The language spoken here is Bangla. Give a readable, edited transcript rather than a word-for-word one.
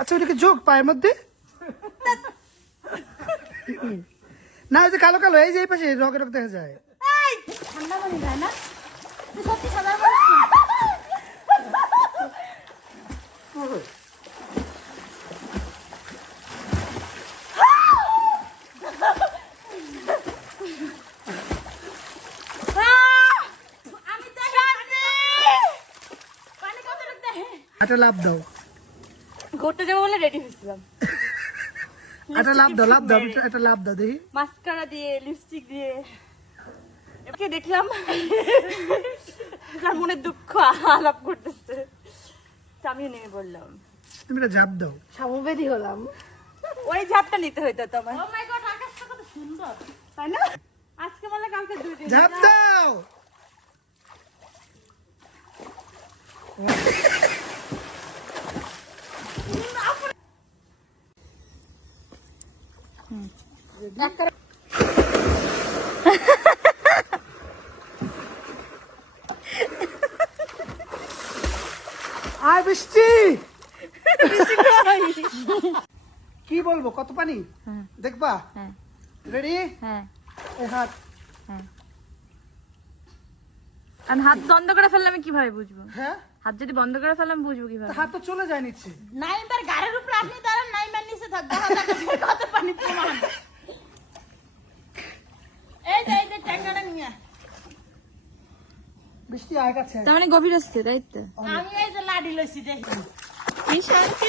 আচ্ছা ওইটাকে যোগ পায়ের মধ্যে না, এই যে কালো কালো, এই যে এই পাশে রগে রগ দেখা যায়। ঠান্ডা পানি যায় না, তুই সত্যি সাদা পানিস না। একটা লাভ দাও, ঘুরতে যাবো বলে রেডি হয়েছিলাম, একটা লাভ দাও, লাভ দাও, একটা লাভ দাও দেখি। মাস্কারা দিয়ে লিপস্টিক দিয়ে এবারে দেখলাম তার মনে দুঃখ আলাপ করতেছে, আমিও নেমে পড়লাম। তুমি একটা ঝাপ দাও। সমবেদী হলাম, ওই ঝাপটা নিতে হইতো তোমার। ও মাই গড, আকাশটা কত সুন্দর তাই না? আজকে বলে কালকে দুই দিন ঝাপ দাও। আয় বৃষ্টি, কি বলবো, কত পানি দেখবা? রেডি? হ্যাঁ, এই হাত, আমি হাত বন্ধ করে ফেললে আমি কিভাবে বুঝবো? হ্যাঁ হাত যদি বন্ধ করে ফেললাম বুঝবো কিভাবে? হাত তো চলে যায় নিচ্ছে। নাইমার গাড়ির উপরে আপনি দাঁড়ান, নাইমার নিচে থাকবে, কত পানি প্রমাণ। এই যে ট্যাঙ্গাটা নিয়ে বৃষ্টি আয় কাছে। তার মানে গভীর আসছে, তাই তো? আমি এই যে লাডি লইছি দেখি এই শান্তি